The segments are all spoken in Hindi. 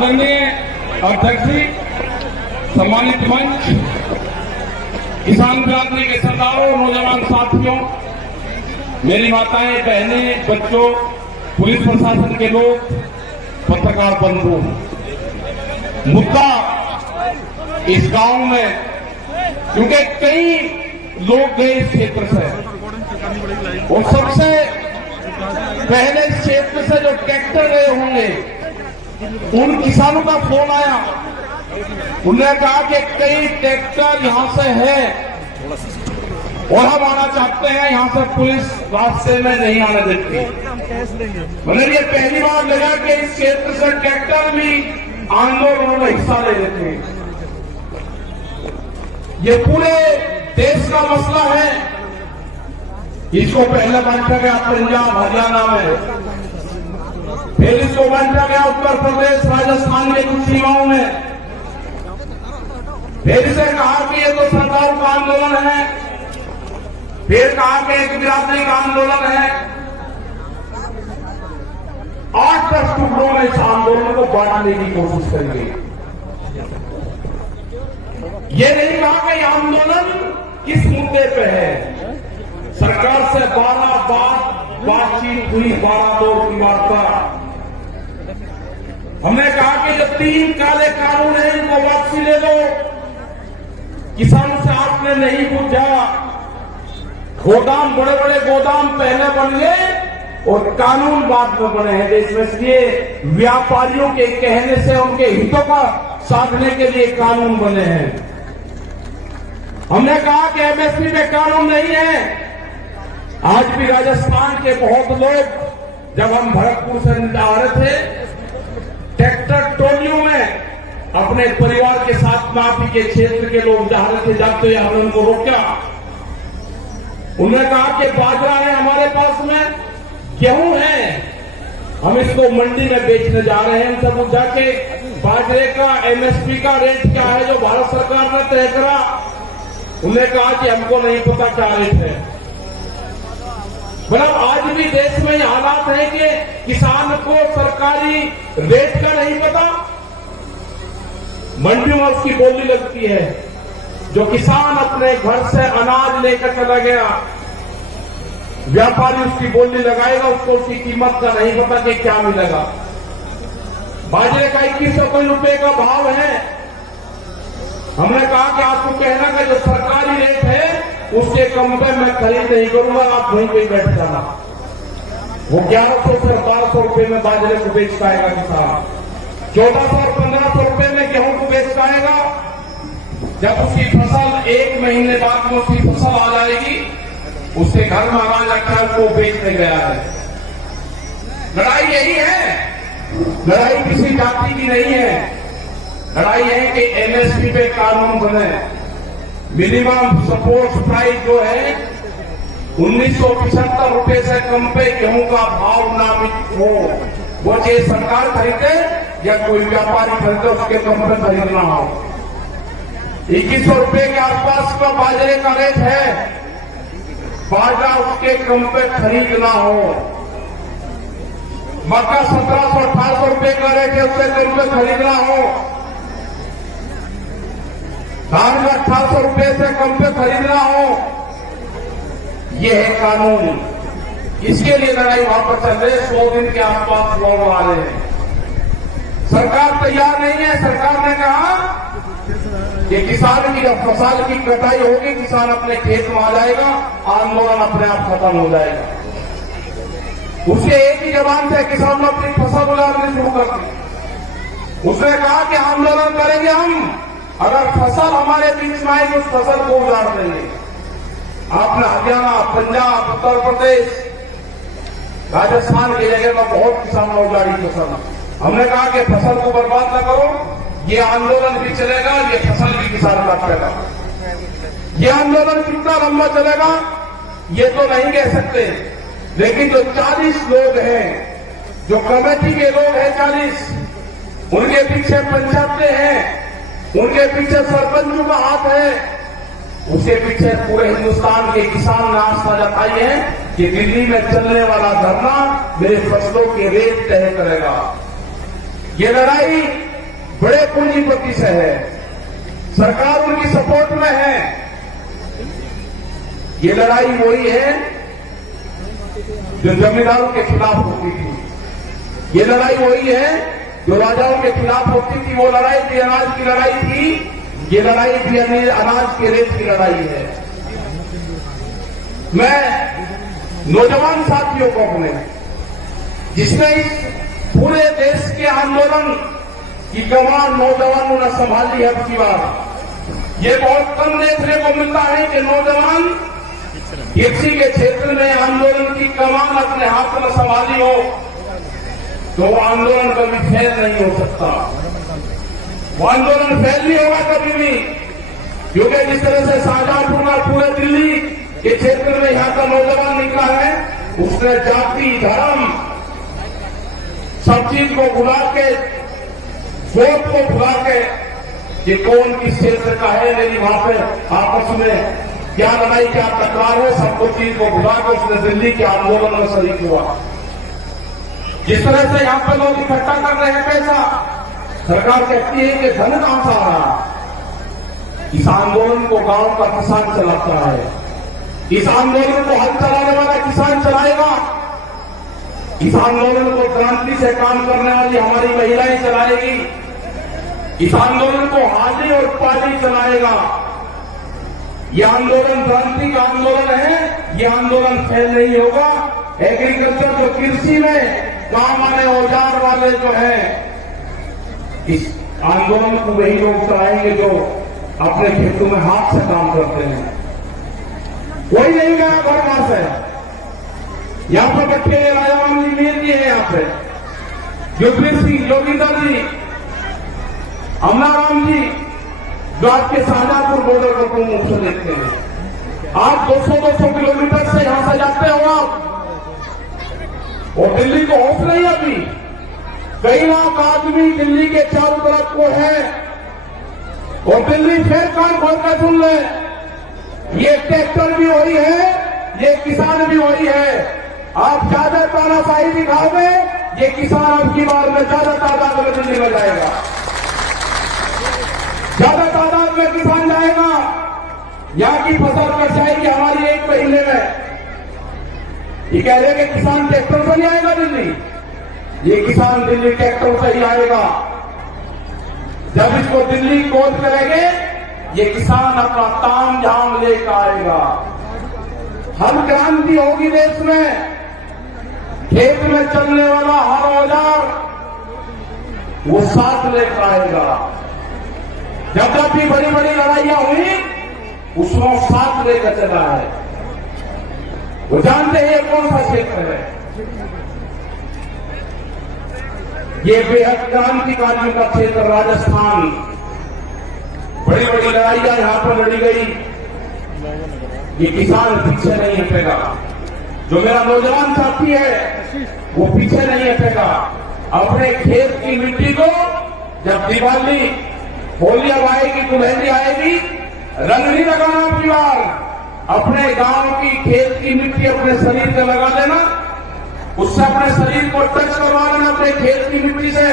आदरणीय अध्यक्ष जी, सम्मानित मंच, किसान बिरादरी के सरदारों, नौजवान साथियों, मेरी माताएं, बहनें, बच्चों, पुलिस प्रशासन के लोग, पत्रकार बंधु, मुद्दा इस गांव में, क्योंकि कई लोग गए इस क्षेत्र से और सबसे पहले इस क्षेत्र से जो ट्रैक्टर गए होंगे उन किसानों का फोन आया। उन्होंने कहा कि कई ट्रैक्टर यहां से है और हम आना चाहते हैं, यहां से पुलिस रास्ते में नहीं आने देती। मतलब ये पहली बार लगा कि इस क्षेत्र से ट्रैक्टर भी आंदोलन में हिस्सा ले लेते हैं। ये पूरे देश का मसला है। इसको पहले बांटा गया पंजाब हरियाणा में, फिर इसको बांटा गया उत्तर प्रदेश राजस्थान के कुछ सीमाओं में, फिर इसे कहा कि ये तो सरकार का आंदोलन है, फिर कहा कि एक बिरादरी का आंदोलन है। 8-10 टुकड़ों में इस आंदोलन को बांटने की कोशिश करेंगे। ये नहीं कहा कि यह आंदोलन किस मुद्दे पे है। सरकार से 12 बार बातचीत हुई, 12 दौर की वार्ता। हमने कहा कि जो 3 काले कानून हैं इनको वापसी ले लो। किसानों से आपने नहीं पूछा। गोदाम, बड़े बड़े गोदाम पहले बन गए और कानून बाद में बने हैं। इसमें ये व्यापारियों के कहने से उनके हितों का साधने के लिए कानून बने हैं। हमने कहा कि एमएसपी में कानून नहीं है। आज भी राजस्थान के बहुत लोग, जब हम भरतपुर से आ रहे थे, ट्रैक्टर ट्रॉलियों में अपने परिवार के साथ नापी के क्षेत्र के लोग जा रहे थे, जाते हुए हमने उनको रोका। उन्होंने कहा कि बाजरा है हमारे पास में, गेहूं है, हम इसको मंडी में बेचने जा रहे हैं। उनसे पूछा कि बाजरे का एमएसपी का रेट क्या है जो भारत सरकार ने तय करा। उन्होंने कहा कि हमको नहीं पता क्या रेट है। मतलब आज भी देश में ये हालात है कि किसान को सरकारी रेट का नहीं पता। मंडी में उसकी बोली लगती है। जो किसान अपने घर से अनाज लेकर चला गया, व्यापारी उसकी बोली लगाएगा, उसको उसकी कीमत का नहीं पता कि क्या मिलेगा। बाजरे का 2100 रुपए का भाव है। हमने कहा कि आपको कहना का जो सरकारी रेट है उसके कम पे मैं खरीद नहीं करूंगा, आप वहीं पे बैठ जाना। वो 1100 से 1200 रुपए में बाजरे को बेच पाएगा किसान। 1400 और 1500 रुपए में गेहूं को बेच पाएगा। जब उसकी फसल 1 महीने बाद में उसकी फसल आ जाएगी, उसके घर में अनाज रखा है, उसको बेचने गया है। लड़ाई यही है। लड़ाई किसी जाति की नहीं है। लड़ाई है कि एमएसपी पे कानून बने। मिनिमम सपोर्ट प्राइस जो है 1975 रुपए से कम पे गेहूं का भाव नामित हो। वो चाहे सरकार खरीदे या कोई व्यापारी खरीदे, उसके कम पे खरीदना हो। 2100 रुपए के आसपास का बाजरे का रेट है। बाजरा उसके कम पे खरीदना हो। मक्का 1700-1800 रुपए का रेट है, उसके कम पे खरीदना हो। धान में 1800 रुपए से कम पे खरीदना हो। यह है कानून। इसके लिए लड़ाई वहां पर चल रही है। 100 दिन के आसपास लोग आ रहे हैं। सरकार तैयार नहीं है। सरकार ने कहा कि किसान की जब फसल की कटाई होगी, किसान अपने खेत में आ जाएगा, आंदोलन अपने आप खत्म हो जाएगा। उसके एक ही जबान से किसान ने अपनी फसल उगानी शुरू कर दी। उसने कहा कि आंदोलन करेंगे हम, अगर फसल हमारे बीच में आएगी उस फसल को उजाड़ देंगे। आपने हरियाणा, पंजाब, उत्तर प्रदेश, राजस्थान की जगह में बहुत किसान ने उजाड़ी फसल। हमने कहा कि फसल को बर्बाद न करो, ये आंदोलन भी चलेगा, ये फसल भी किसान काटेगा। ये आंदोलन कितना लंबा चलेगा ये तो नहीं कह सकते, लेकिन जो 40 लोग हैं, जो कमेटी के लोग हैं 40, उनके पीछे पंचायतें हैं, उनके पीछे सरपंचों का हाथ है, उसके पीछे पूरे हिंदुस्तान के किसान ने आस्था जताई है कि दिल्ली में चलने वाला धरना मेरे फसलों के रेट तय करेगा। ये लड़ाई बड़े पूंजीपति से है, सरकार उनकी सपोर्ट में है। ये लड़ाई वही है जो जमींदारों के खिलाफ होती थी। ये लड़ाई वही है जो राजाओं के खिलाफ होती थी। वो लड़ाई भी अनाज की लड़ाई थी। ये लड़ाई भी अनाज के रेट की लड़ाई है। मैं नौजवान साथियों को अपने, जिसने इस पूरे देश के आंदोलन की कमान नौजवानों ने संभाली है अब की बार। ये बहुत कम देखने को मिलता है कि नौजवान किसी के क्षेत्र में आंदोलन की कमान अपने हाथ में संभाली हो तो वो आंदोलन कभी फेल नहीं हो सकता। वो आंदोलन फेल नहीं होगा कभी भी, क्योंकि जिस तरह से शाहजहांपुर का पूरे दिल्ली के क्षेत्र में यहां का नौजवान निकला है, उसने जाति धर्म सब चीज को भुला के, वोट को भुला के, कि कौन किस क्षेत्र का है, मेरी वहां पर आपस में क्या लड़ाई क्या टकरार है, सबको चीज को भुला के उसने दिल्ली के आंदोलन में शरीक हुआ। जिस तरह से यहां पर लोग इकट्ठा कर रहे हैं पैसा, सरकार कहती है कि धन कहां से आ रहा। इस आंदोलन को गांव का किसान चलाता है। इस आंदोलन को हल चलाने वाला किसान चलाएगा। इस आंदोलन को क्रांति से काम करने वाली हमारी महिलाएं चलाएगी। इस आंदोलन को हाजी और पाजी चलाएगा। ये आंदोलन क्रांति का आंदोलन है। ये आंदोलन फेल नहीं होगा। एग्रीकल्चर जो कृषि में काम आने औजार वाले जो है, इस आंदोलन को वही लोग चलाएंगे जो अपने खेतों में हाथ से काम करते हैं। कोई नहीं गया घर वहां से। यहां पर बैठे राजाराम जी मेन जी है, यहाँ पे युगवीर सिंह, जोगिंदर जी, अमनाराम जी, जो आपके शाहजहांपुर बॉर्डर को प्रमुख से देखते हैं। आप 200-200 किलोमीटर से यहां से जाते हो आप, और दिल्ली को होश नहीं अभी। कई लाख आदमी दिल्ली के चारों तरफ को है, और दिल्ली फिर कान खोल कर सुन ले, ये ट्रैक्टर भी वही है, ये किसान भी वही है। आप ज्यादा तानाशाही दिखाओगे, ये किसान अब की बार में ज्यादा तादाद में दिल्ली में जाएगा। ज्यादा तादाद में किसान जाएगा। यहाँ की फसल कट जाएगी हमारी 1 महीने में। ये कह रहे कि किसान ट्रैक्टर से नहीं आएगा दिल्ली। ये किसान दिल्ली ट्रैक्टर से ही आएगा। जब इसको दिल्ली कोच करेंगे, ये किसान अपना ताम झाम लेकर आएगा। हर क्रांति होगी देश में। खेत में चलने वाला हर औजार वो साथ लेकर आएगा। जब जब भी बड़ी बड़ी लड़ाइयां हुई, उसमें साथ लेकर चला है। वो जानते हैं ये कौन सा क्षेत्र है। ये बेहद क्रांतिकारियों का क्षेत्र राजस्थान। बड़ी बड़ी लड़ाइयां यहां पर लड़ी गई। ये किसान पीछे नहीं हटेगा। जो मेरा नौजवान साथी है वो पीछे नहीं हटेगा। अपने खेत की मिट्टी को जब दिवाली, होली अब आएगी, दुल्हनी आएगी, रंग नहीं लगाना अपनी बार। अपने गांव की खेत की मिट्टी अपने शरीर पे लगा देना, उससे अपने शरीर को टच करवा लेना अपने खेत की मिट्टी से।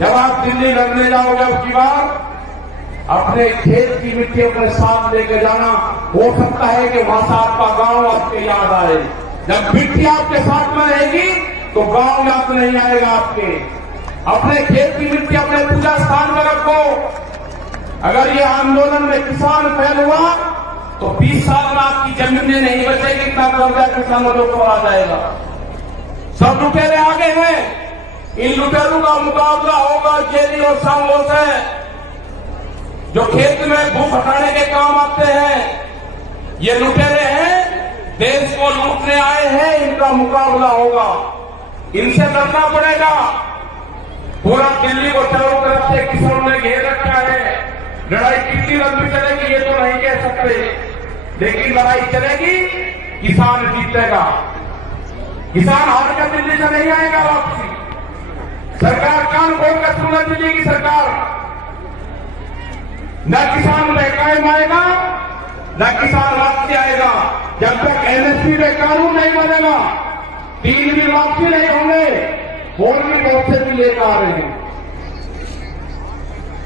जब आप दिल्ली लड़ने जाओगे अब की बार, अपने खेत की मिट्टी अपने साथ लेके जाना। हो सकता है कि वहां से आपका गांव आपके याद आए। जब मिट्टी आपके साथ में रहेगी तो गांव याद नहीं आएगा आपके। अपने खेत की मिट्टी अपने पूजा स्थान में रखो। अगर ये आंदोलन में किसान फेल हुआ तो 20 साल में आपकी जमीनें नहीं बचेगी। इतना कर्जा किसानों के ऊपर आ जाएगा। सब लुटेरे आगे हैं। इन लुटेरों का मुकाबला होगा जेरी और सांगों से, जो खेत में भूख हटाने के काम आते हैं। ये लुटेरे हैं, देश को लूटने आए हैं। इनका मुकाबला होगा, इनसे लड़ना पड़ेगा। पूरा दिल्ली को चारों तरफ से किसानों ने घेर रखा है। लड़ाई कितनी लंबी चलेगी ये तो नहीं कह सकते, लेकिन लड़ाई चलेगी, किसान जीतेगा। किसान हार कर दिल्ली से नहीं आएगा वापसी। सरकार कान खोल कर सुनना, दिल्ली की सरकार न किसान कायम आएगा, न किसान वापसी आएगा। जब तक एमएसपी में कानून नहीं बनेगा, 3 दिन वापसी नहीं होंगे। और भी बहुत से भी लेकर आ रहे हैं।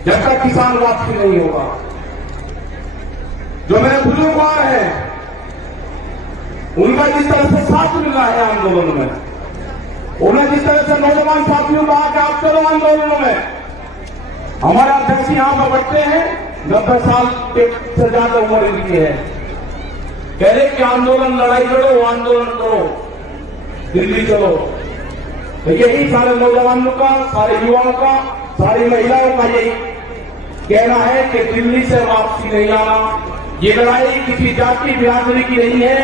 जब तक किसान वापसी नहीं होगा। जो मेरे बुजुर्ग हैं, उनका जिस तरह से साथ मिल रहा है आंदोलन में, उन्हें जिस तरह से नौजवान साथियों कहा कि आप चलो आंदोलनों में, हमारे अध्यक्ष यहां पर बैठते हैं, 90 साल से ज्यादा उम्र इनकी है, कह रहे कि आंदोलन लड़ाई लड़ो, आंदोलन करो, दिल्ली चलो। तो यही सारे नौजवानों का, सारे युवाओं का, सारी महिलाओं का यही कहना है कि दिल्ली से वापसी नहीं आना। ये लड़ाई किसी जाति बिरादरी की नहीं है,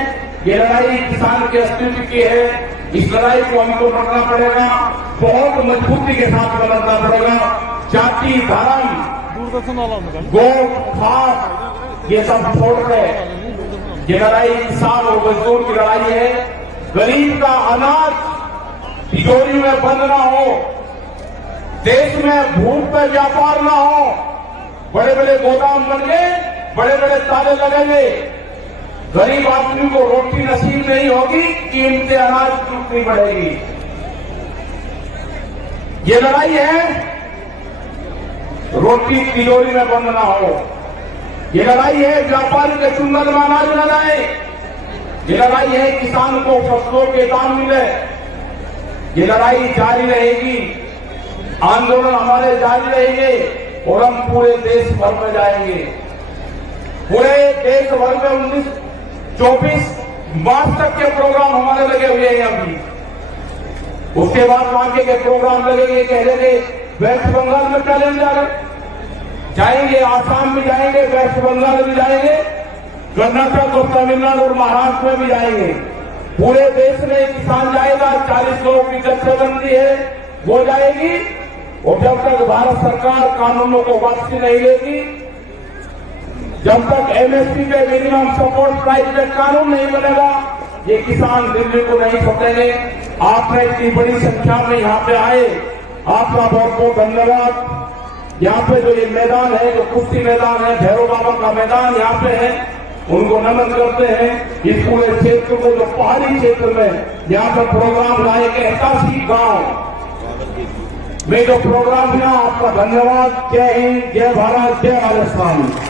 ये लड़ाई किसान के अस्तित्व की है। इस लड़ाई को हमको लड़ना पड़ेगा, बहुत मजबूती के साथ लड़ना पड़ेगा। जाति, धर्म, गोट, खास ये सब छोड़ कर ये लड़ाई किसान और मजदूर की लड़ाई है। गरीब का अनाज तिजोरी में बंद ना हो, देश में भूख पे व्यापार ना हो, बड़े बड़े गोदाम बन गए, बड़े बड़े ताले लगेंगे, गरीब आदमी को रोटी नसीब नहीं होगी, कीमतें अनाज की उतनी बढ़ेगी। ये लड़ाई है रोटी तिजोरी में बंद ना हो, ये लड़ाई है व्यापारी के चुंगल में अनाज न जाए, ये लड़ाई है किसान को फसलों के दाम मिले। ये लड़ाई जारी रहेगी, आंदोलन हमारे जारी रहेंगे और हम पूरे देश भर में जाएंगे। पूरे देश भर में 24 मार्च तक के प्रोग्राम हमारे लगे हुए हैं अभी। उसके बाद आगे के प्रोग्राम लगेंगे, कह रहे वेस्ट बंगाल में चैलेंज जाएंगे, आसाम में जाएंगे, वेस्ट बंगाल में जाएंगे, कर्नाटक और तमिलनाडु और महाराष्ट्र में भी जाएंगे। पूरे देश में किसान जाएगा, 40 लोगों की जत्थेबंदी है वो जाएगी। और जब तक भारत सरकार कानूनों को वापसी नहीं लेगी, जब तक एमएसपी पे मिनिमम सपोर्ट प्राइस पे कानून नहीं बनेगा, ये किसान दिल्ली को नहीं छोड़ेंगे। आपने इतनी बड़ी संख्या में यहाँ पे आए, आपका बहुत बहुत धन्यवाद। यहाँ पे जो ये मैदान है, जो कुश्ती मैदान है, भैरव बाबा का मैदान यहाँ पे है, उनको नमन करते हैं। इस पूरे क्षेत्र को, जो पहाड़ी क्षेत्र में यहाँ पर प्रोग्राम लाए के 81 गांव में जो प्रोग्राम किया, आपका धन्यवाद। जय हिंद, जय भारत, जय राजस्थान।